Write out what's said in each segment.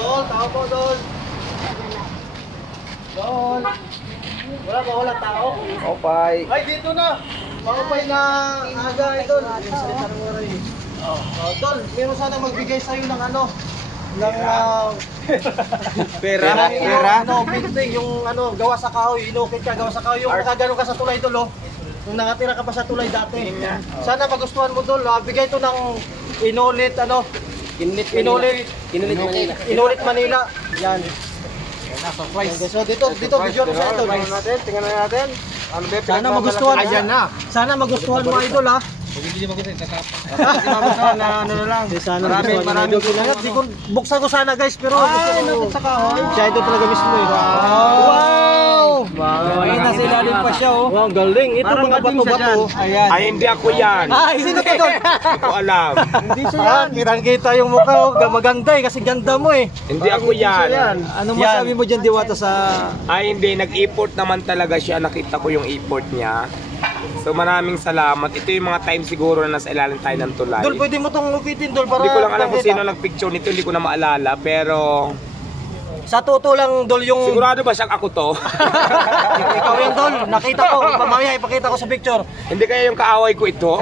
Dol, tao po, Dol. Dol. Wala ba walang tao? Opay. Ay, dito na. Maupay na aga, Idol. Dol, meron sana magbigay sa'yo ng ano, ng Pera. ano, painting, yung ano, gawa sa kahoy, inukit ka, gawa sa kahoy, yung nakagano ka sa tulay, Dol, oh. Yung nakatira ka pa sa tulay dati. Sana magustuhan mo, Dol. Bigay ito ng inulit, ano, Inulit Manila. Yan. Surprise. So dito video mo sa Idol. Tingnan natin. Ano ba? Sana magustuhan. Ayan na. Sana magustuhan mo, Idol, ha. Na ano lang. Sana maraming pinangat. Buksan ko sana, guys, pero gusto ko. Si Idol talaga mismo, eh. Wow! Makita sila din pa siya, oh. Wow, galing. Ito mga bato-bato. Ayan. Ay, hindi ako yan. Sino to, Idol? Hindi ko alam. Hindi siya yan. Kitang-kita yung mukha, oh. Maganda, eh, kasi ganda mo, eh. Hindi ako yan. Anong masabi mo dyan, Diwata, sa... Ay, hindi. Nag-import naman talaga siya. Nakita ko yung import niya. So maraming salamat. Ito yung mga time siguro na nasa ilalim tayo ng tulay. Dol, pwede mo itong upitin, Dol, para... Hindi ko lang alam kung sino nagpicture nito. Hindi ko na maalala. Pero... Sa totoo lang, Dol, yung... sigurado ba siyang ako to? Ikaw yan, Dol. Nakita ko. Mamaya ipakita ko sa picture. Hindi kaya yung kaaway ko ito?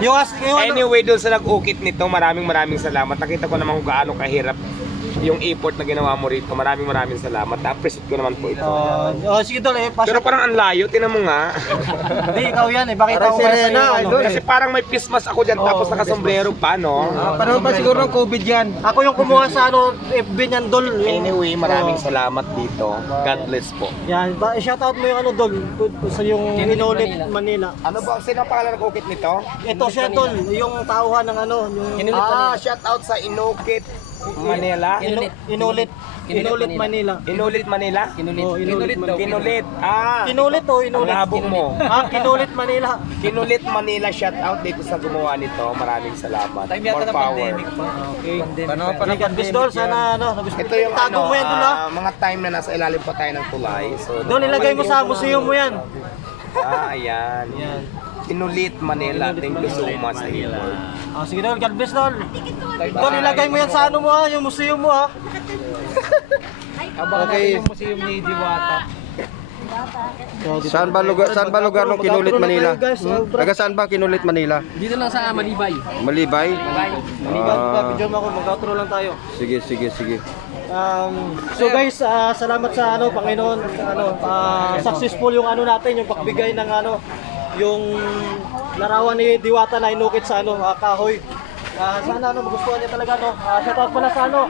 yung Anyway, doon sa nag-ukit nito, maraming salamat. Nakita ko naman kung gaano kahirap yung effort na ginawa mo rito. Maraming salamat. Na-appreciate ko naman po ito. Sige, Dol, pero parang ang layo, tinan mo nga. Hindi, ikaw yan, eh. Bakit ako kaya sa'yo? Kasi parang may pismas ako dyan, tapos nakasombrero pa, no? Panahon pa siguro ng COVID yan. Ako yung kumuha sa ano, FB niyan, Dol. Anyway, maraming salamat dito. God bless po. Yan, shoutout mo yung ano, Dol, sa yung Inulit Manila. Ano ba, sino ang pangalan ng ukit nito? Ito siya, Dol, yung tauhan ng ano, yung... Shoutout sa Inukit Manila. Inulit Manila. Inulit Manila? Inulit daw. Kinulit. Kinulit o inulit? Ang labo mo. Kinulit Manila. Kinulit Manila, shout out dito sa gumawa nito. Maraming salamat. More power. Okay. God bless, Dol. Sana ano, Ito yung tago mo yan, Dol, ha? mga time na nasa ilalim pa tayo ng tulay. So, Dol, ilagay mo sa museum mo yan. Ayan. Kinulit Manila. Thank you so much sa iyo. Sige, Dol. God bless, Dol. Dol, ilagay mo yan sa ano mo, ha? Yung museum mo, ha? Okay. Yung museum ni Diwata. Saan ba lugar ng Kinulit Manila? Taga saan ba Kinulit Manila? Dito lang sa Malibay. Malibay? Video mo ako, mag-outro lang tayo. Sige. So guys, salamat sa ano, Panginoon, successful yung ano natin, yung pagbigay ng ano, yung larawan ni Diwata na inukit sa ano, kahoy. Sana ano, magustuhan niya talaga, no. Shoutout pala sa ano,